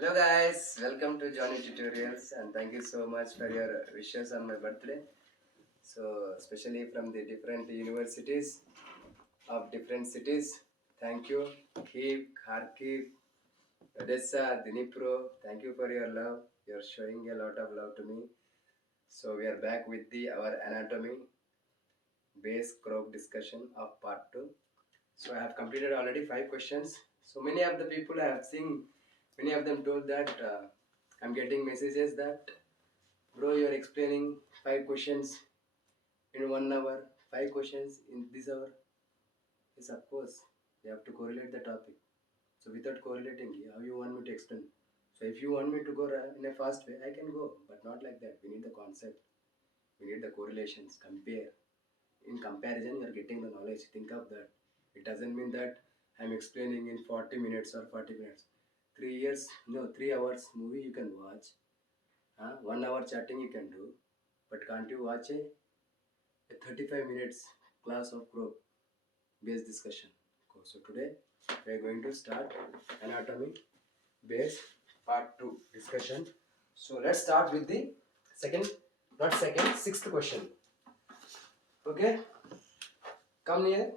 Hello guys, welcome to Johnny Tutorials and thank you so much for your wishes on my birthday. So especially from the different universities of different cities, thank you. Kiev, Kharkiv, Odessa, Dnipro, thank you for your love. You're showing a lot of love to me. So we are back with our anatomy base crop discussion of part 2. So I have completed already 5 questions. So many of the people I have seen, many of them told that I'm getting messages that bro, you are explaining 5 questions in 1 hour, 5 questions in this hour. Yes, of course, you have to correlate the topic. So without correlating, how you want me to explain? So if you want me to go in a fast way, I can go, but not like that. We need the concept. We need the correlations. Compare. In comparison, you are getting the knowledge. Think of that. It doesn't mean that I'm explaining in 40 minutes or 40 minutes. 3 years, no, 3 hours movie you can watch. 1 hour chatting you can do. But can't you watch a 35 minutes class of group based discussion? So today we are going to start anatomy base part 2 discussion. So let's start with the sixth question. Okay, come here.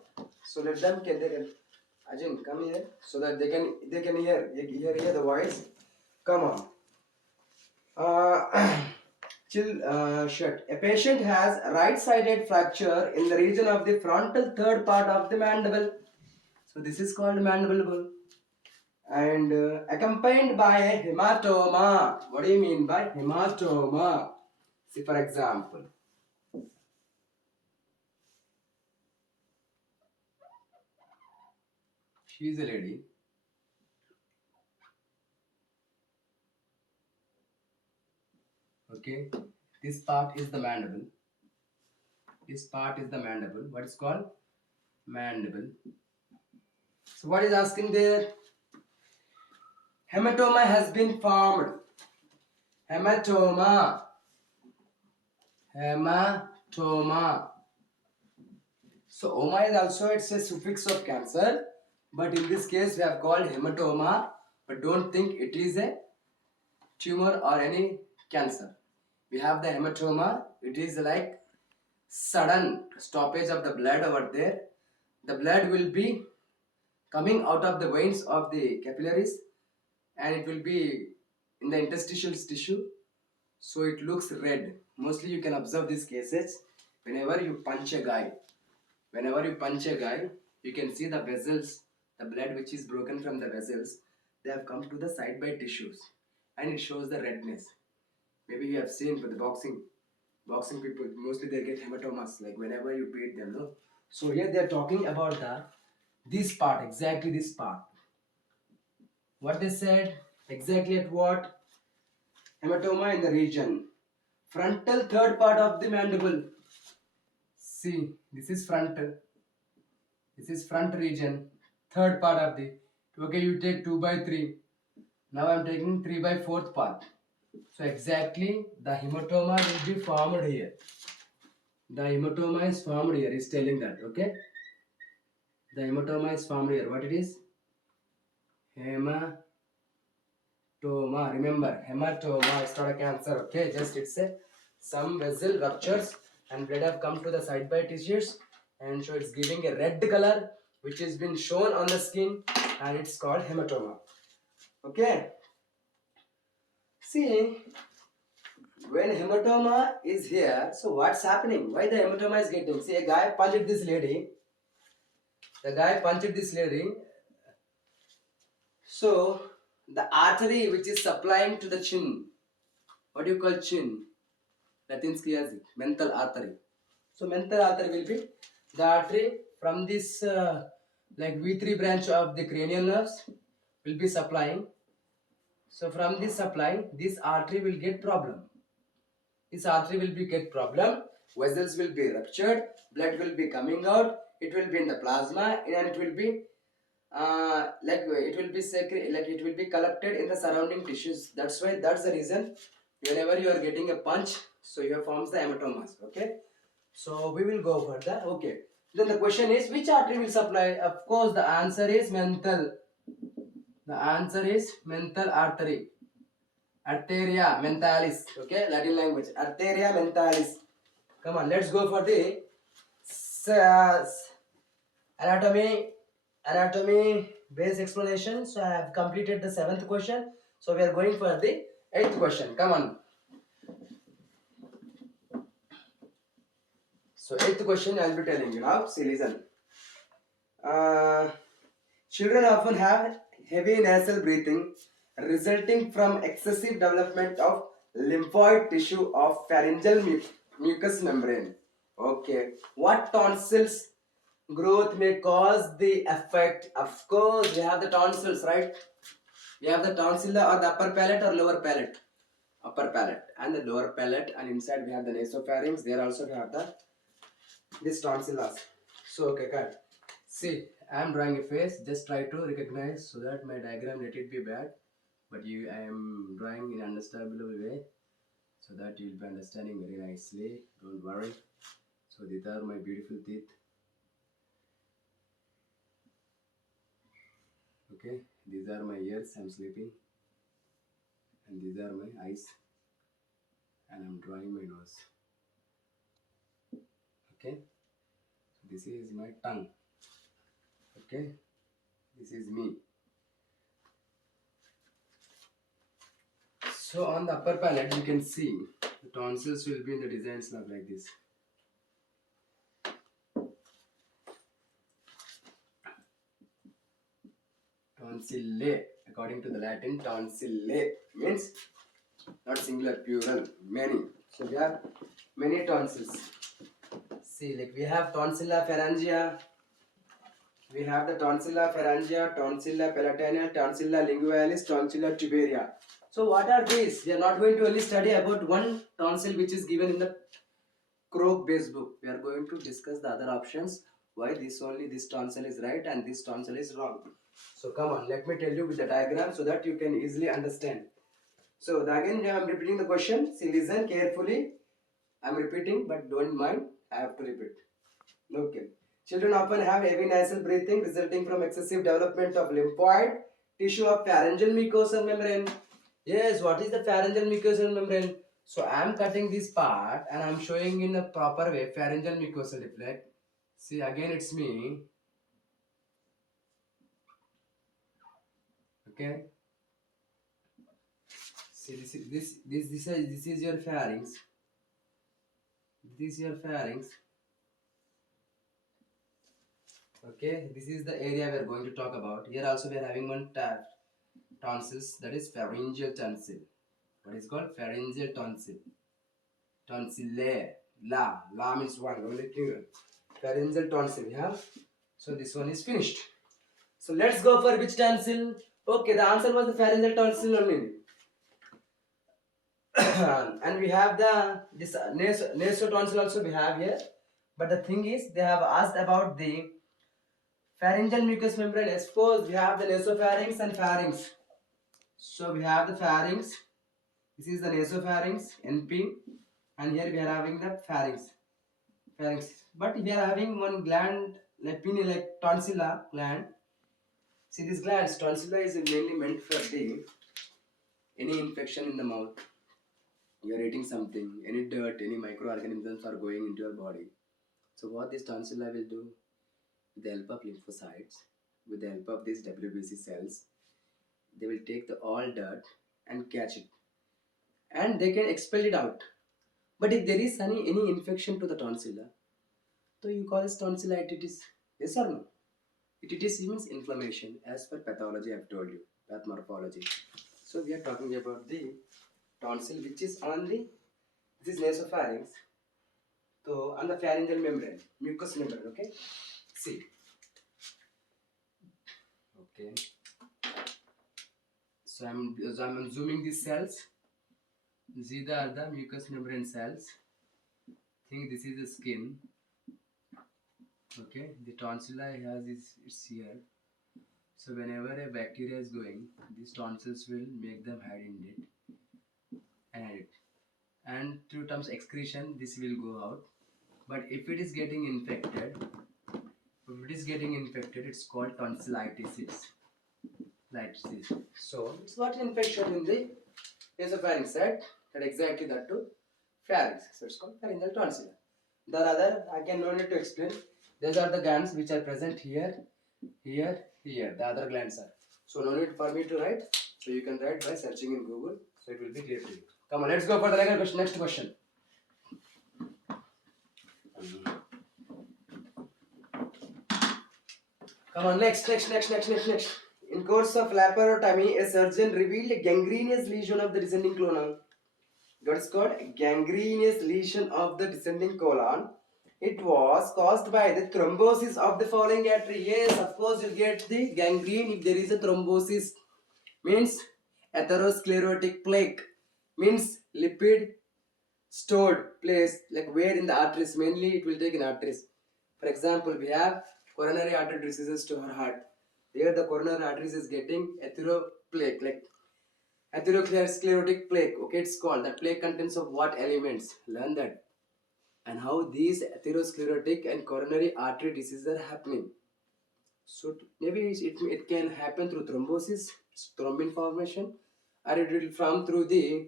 So let them Ajin, come here so that they can hear the voice. Come on. Uh, chill shut. A patient has right-sided fracture in the region of the frontal third part of the mandible. So this is called mandible bone and accompanied by a hematoma. What do you mean by hematoma? See, for example, she is a lady. Okay, this part is the mandible. This part is the mandible. What is called mandible? So what is asking there? Hematoma has been formed. Hematoma. Hematoma. So oma is also it's a suffix of cancer, but in this case we have called hematoma. But don't think it is a tumor or any cancer. We have the hematoma. It is like sudden stoppage of the blood over there. The blood will be coming out of the veins of the capillaries and it will be in the interstitial tissue, so it looks red. Mostly you can observe these cases whenever you punch a guy. Whenever you punch a guy, you can see the vessels, the blood which is broken from the vessels, they have come to the side by tissues and it shows the redness. Maybe you have seen for the boxing people, mostly they get hematomas like whenever you beat them, no? So here they are talking about this part, exactly this part. What they said, exactly at what? Hematoma in the region. Frontal third part of the mandible. See, this is frontal. This is front region. Third part of the. Okay, you take 2 by 3. Now I am taking 3 by 4th part. So exactly the hematoma will be formed here. The hematoma is formed here. Is telling that. Okay. The hematoma is formed here. What it is? Hematoma. Remember, hematoma is not a cancer. Okay, just it's a some vessel ruptures and blood have come to the side by tissues, and so it's giving a red color which has been shown on the skin, and it's called hematoma. Okay. See, when hematoma is here, so what's happening? Why the hematoma is getting? See, a guy punched this lady. The guy punched this lady. So the artery which is supplying to the chin, what do you call chin? Latinsky as mental artery. So mental artery will be the artery from this like V3 branch of the cranial nerves will be supplying. So from this supply, this artery will get problem. This artery will be get problem. Vessels will be ruptured. Blood will be coming out. It will be in the plasma and it will be like it will be like it will be collected in the surrounding tissues. That's why that's the reason whenever you are getting a punch, so you forms the hematomas. Okay, so we will go further. Okay, then the question is which artery will supply? Of course the answer is mental. The answer is mental artery. Arteria mentalis. Okay, Latin language. Arteria mentalis. Come on, let's go for the anatomy. Anatomy base explanation. So I have completed the 7th question. So we are going for the 8th question. Come on. So 8th question I will be telling you now. See, listen. Children often have heavy nasal breathing resulting from excessive development of lymphoid tissue of pharyngeal mucous membrane. Okay. What tonsils growth may cause the effect? Of course, we have the tonsils, right? We have the tonsilla or the upper palate or lower palate. Upper palate and the lower palate, and inside we have the nasopharynx. There also we have the this tonsillas. So okay, cut. See, I am drawing a face. Just try to recognize so that my diagram let it be bad, but I am drawing in understandable way so that you will be understanding very nicely. Don't worry. So these are my beautiful teeth. Okay, these are my ears. I'm sleeping, and these are my eyes, and I'm drawing my nose. Okay, this is my tongue. Okay, this is me. So on the upper palate you can see the tonsils will be in the design slab like this. Tonsillae, according to the Latin, tonsillae means not singular, plural, many. So we have many tonsils. See, like we have tonsilla pharyngea, we have the tonsilla pharyngea, tonsilla palatina, tonsilla lingualis, tonsilla tuberia. So what are these? We are not going to only study about one tonsil which is given in the Croak base book. We are going to discuss the other options. Why this tonsil is right and this tonsil is wrong. So come on, let me tell you with the diagram so that you can easily understand. So again I am repeating the question. See, listen carefully. I am repeating, but don't mind. I have to repeat. Okay. Children often have heavy nasal breathing resulting from excessive development of lymphoid tissue of pharyngeal mucosal membrane. Yes, what is the pharyngeal mucosal membrane? So I am cutting this part and I am showing in a proper way pharyngeal mucosal reflex. See, again it's me. Okay. See, this is your pharynx. This is your pharynx. Okay, this is the area we are going to talk about. Here also we are having one tonsils, that is pharyngeal tonsil. What is called pharyngeal tonsil? Tonsillae. La means one, only plural. Pharyngeal tonsil we have. So this one is finished. So let's go for which tonsil? Okay, the answer was the pharyngeal tonsil only. And we have this nasotonsil also we have here. But the thing is, they have asked about the pharyngeal mucous membrane. Suppose we have the nasopharynx and pharynx. So we have the pharynx. This is the nasopharynx, NP, and here we are having the pharynx. But we are having one gland, like tonsilla gland. See these glands, tonsilla is mainly meant for the any infection in the mouth. You are eating something, any dirt, any microorganisms are going into your body. So what this tonsilla will do, with the help of lymphocytes, with the help of these WBC cells, they will take the all dirt and catch it, and they can expel it out. But if there is any infection to the tonsilla, so you call it tonsillitis. Yes or no? It means inflammation as per pathology I have told you, pathomorphology. So we are talking about the tonsil which is on the, this is nasopharynx. So on the pharyngeal membrane, mucous membrane, okay? See. Okay. So I'm zooming these cells. These are the mucous membrane cells. Think this is the skin. Okay, the tonsilla has its here. So whenever a bacteria is going, these tonsils will make them hide in it and hide it. And through terms excretion, this will go out. But if it is getting infected, it's called tonsillitis. Right. See. So it's what infection in the nasopharynx, right? That exactly that to pharynx. So it's called pharyngeal tonsil. The other, I can no need to explain. These are the glands which are present here, here, here. The other glands are. So no need for me to write. So you can write by searching in Google. So it will be clear to you. Come on, let's go for the next question. Next question. Come on, next. In course of laparotomy, a surgeon revealed a gangrenous lesion of the descending colon. What is called gangrenous lesion of the descending colon. It was caused by the thrombosis of the following artery. Yes, of course, you get the gangrene if there is a thrombosis. Means atherosclerotic plaque. Means lipid stored place, like where in the arteries. Mainly, it will take in arteries. For example, we have coronary artery diseases to our heart. There, the coronary arteries is getting atheroplaque, like atherosclerotic plaque. Okay, it's called. That plaque contains of what elements? Learn that. And how these atherosclerotic and coronary artery diseases are happening. So maybe it can happen through thrombosis, thrombin formation, or it will from through the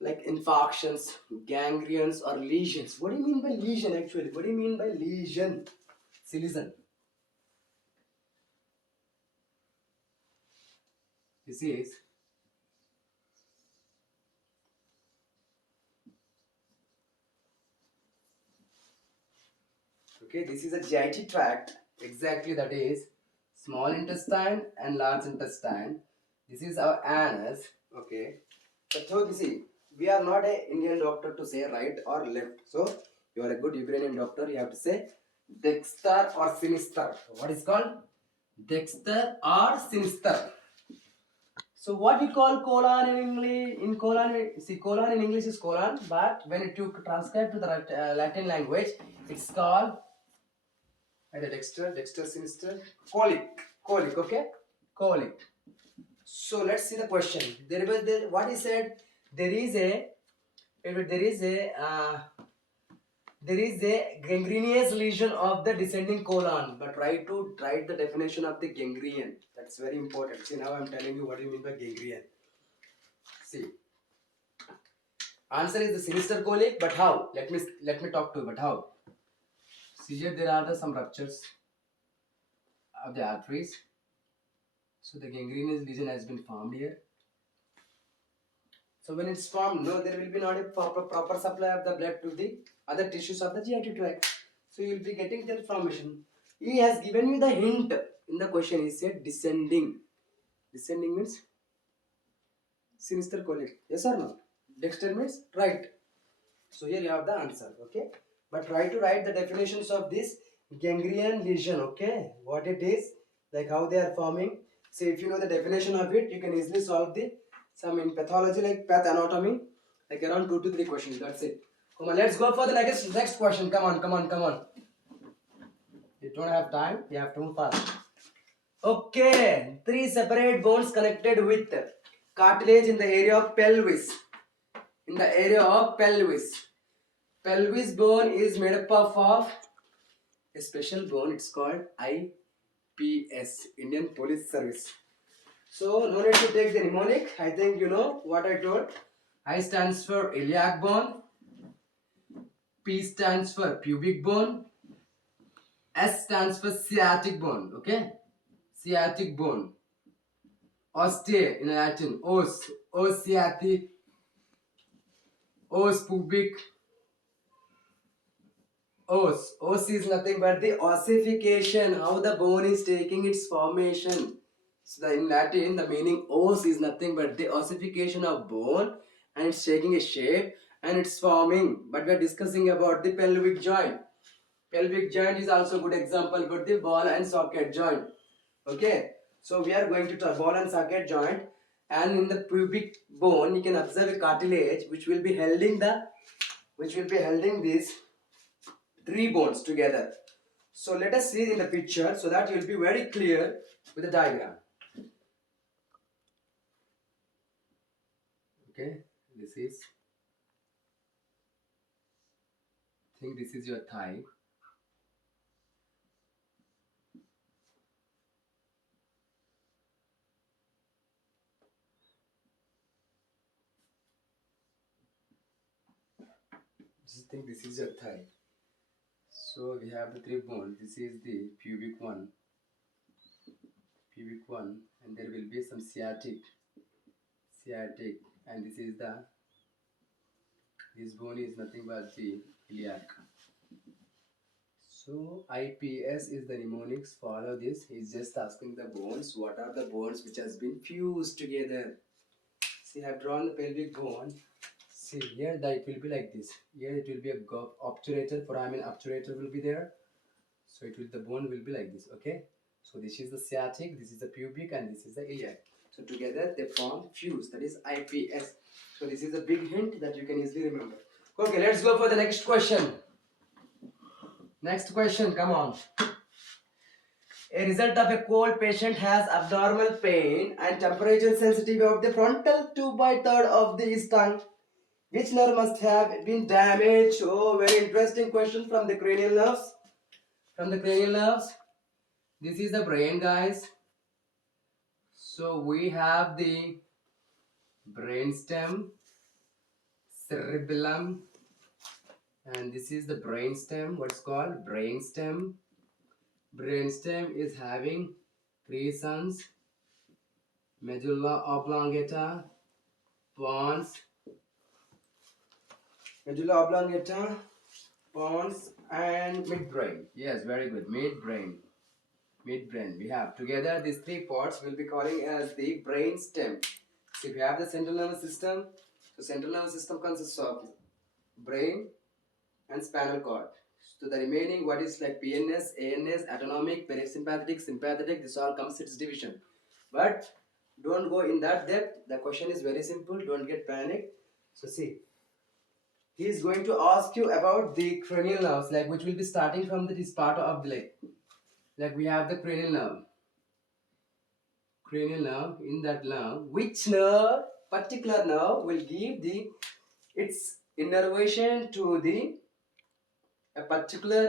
like infarctions, gangrenes, or lesions. What do you mean by lesion actually? What do you mean by lesion? See, listen. This is okay. This is a GIT tract. Exactly, that is small intestine and large intestine. This is our anus. Okay. So you see, we are not a Indian doctor to say right or left. So you are a good Ukrainian doctor. You have to say dexter or sinister. What is called dexter or sinister? So what we call colon in English, in colon, see colon in English is colon, but when it took transcribe to the Latin language, it's called either dexter, sinister, colic, okay, colic. So let's see the question. What he said. There is a there is a gangrenous lesion of the descending colon, but try to write the definition of the gangrene. That's very important. See, now I'm telling you what do you mean by gangrene. See, answer is the sinister colic, but how? Let me talk to you. But how? See here, there are some ruptures of the arteries. So the gangrenous lesion has been formed here. So when it's formed, no, there will be not a proper supply of the blood to the other tissues of the GI tract. So you will be getting that formation. He has given you the hint in the question. He said descending. Descending means sinister colic. Yes or no? Dexter means right. So here you have the answer. Okay. But try to write the definitions of this gangrene lesion. Okay. What it is, like how they are forming. So if you know the definition of it, you can easily solve the some in pathology like path anatomy, like around 2 to 3 questions. That's it. Come on, let's go for the next question. Come on. You don't have time. You have to move fast. Okay, 3 separate bones connected with cartilage in the area of pelvis. In the area of pelvis. Pelvis bone is made up of a special bone. It's called IPS, Indian Police Service. So no need to take the mnemonic. I think you know what I told. I stands for iliac bone. P stands for pubic bone. S stands for sciatic bone. Okay, sciatic bone. Ostia in Latin. Os sciatic. Os pubic. Os is nothing but the ossification. How the bone is taking its formation. So in Latin, the meaning os is nothing but the ossification of bone, and it's taking a shape and it's forming. But we are discussing about the pelvic joint. Pelvic joint is also a good example for the ball and socket joint. Okay, so we are going to talk ball and socket joint, and in the pubic bone you can observe a cartilage which will be holding these 3 bones together. So let us see in the picture so that you will be very clear with the diagram. Okay, this is, I think this is your thigh. think this is your thigh. So we have the three bones. This is the pubic one, and there will be some sciatic, and this bone is nothing but the iliac. So IPS is the mnemonics. Follow this. He's just asking the bones. What are the bones which has been fused together? See, I have drawn the pelvic bone. See here, that it will be like this. Here it will be a obturator. Obturator will be there. So the bone will be like this. Okay. So this is the sciatic, this is the pubic, and this is the iliac. So together they form fuse. That is IPS. So this is a big hint that you can easily remember. Okay, let's go for the next question. Next question, come on. A result of a cold patient has abdominal pain and temperature sensitivity of the frontal 2/3 of the tongue. Which nerve must have been damaged? Oh, very interesting question from the cranial nerves. From the cranial nerves. This is the brain, guys. So we have the brainstem, cerebellum, and this is the brainstem. What's called brainstem. Brainstem is having crescens, medulla oblongata, pons, and midbrain. Yes, very good. Midbrain. We have together these three parts we'll be calling as the brain stem. So if you have the central nervous system, so central nervous system consists of brain and spinal cord. So the remaining what is like PNS, ANS, autonomic, parasympathetic, sympathetic, this all comes its division. But don't go in that depth. The question is very simple. Don't get panicked. So see, he is going to ask you about the cranial nerves, like which will be starting from this part of the leg. Like we have the cranial nerve. In that nerve, which particular nerve will give its innervation to a particular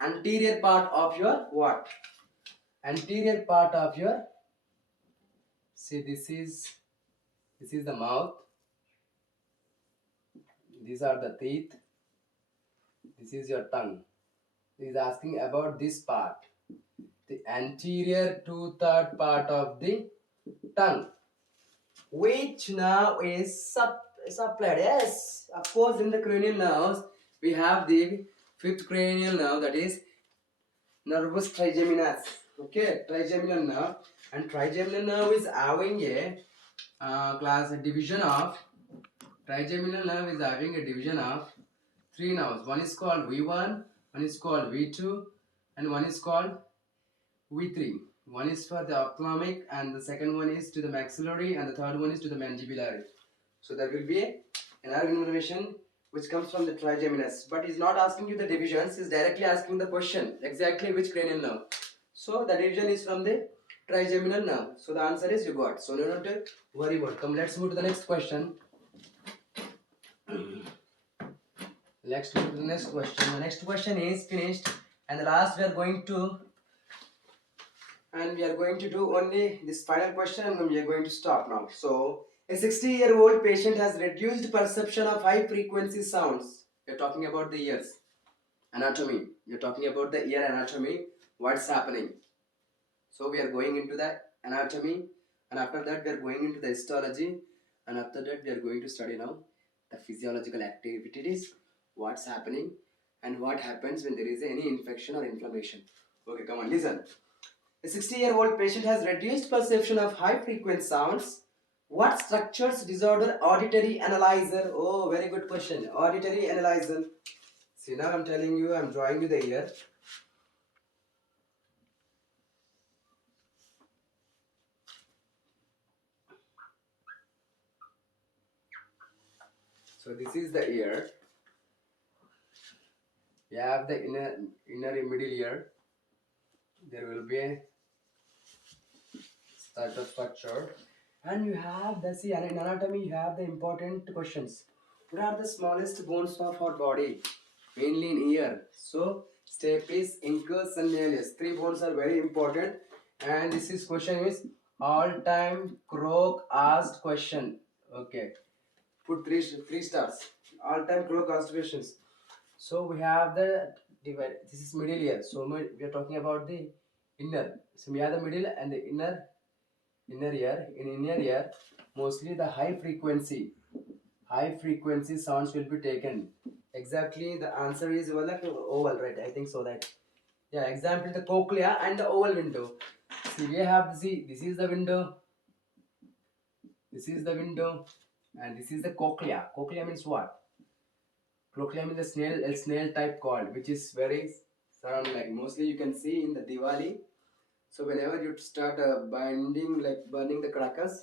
anterior part of your what? Anterior part of your, see, this is the mouth, these are the teeth, this is your tongue. He is asking about this part, the anterior 2/3 part of the tongue, which nerve is supplied. Yes, of course, in the cranial nerves we have the fifth cranial nerve, that is nervus trigeminus. Okay, trigeminal nerve, and trigeminal nerve is having a division of, trigeminal nerve is having a division of three nerves. One is called V1, one is called V2, and one is called V3. One is for the ophthalmic, and the second one is to the maxillary, and the third one is to the mandibulary. So there will be an nerve innervation which comes from the trigeminus, but he's not asking you the divisions, he's directly asking the question exactly which cranial nerve. So the division is from the trigeminal nerve. So the answer is you got. So no need to worry about. Come, let's move to the next question. Let's move to the next question. The next question is finished, and the last we are going to do only this final question, and then we are going to stop now. So a 60-year-old patient has reduced perception of high frequency sounds. You're talking about the ears anatomy. You're talking about the ear anatomy. What's happening? So we are going into the anatomy, and after that we are going into the histology, and after that we are going to study now the physiological activities, what's happening, and what happens when there is any infection or inflammation. Okay, come on, listen. A 60-year-old patient has reduced perception of high frequency sounds. What structures disorder auditory analyzer? Oh, very good question. Auditory analyzer. See, now I'm telling you, I'm drawing you the ear. So this is the ear. You have the inner middle ear. There will be a structure, and you have the, see, in anatomy you have the important questions. What are the smallest bones of our body? Mainly in ear. So stapes, incus, and malleus. Three bones are very important, and this is question is all-time Croak asked question. Okay, put three stars. all-time crow constellations. So we have the divide. This is middle ear. So we are talking about the inner. So we have the middle and the inner ear. In inner ear, mostly the high frequency sounds will be taken. Exactly, the answer is well, like oval, right? I think so. That yeah. Example, the cochlea and the oval window. See, we have this is the window. This is the window, and this is the cochlea. Cochlea means what? Cochlea means a snail type cord, which is very surround, like mostly you can see in the Diwali. So whenever you start binding, like burning the crackers,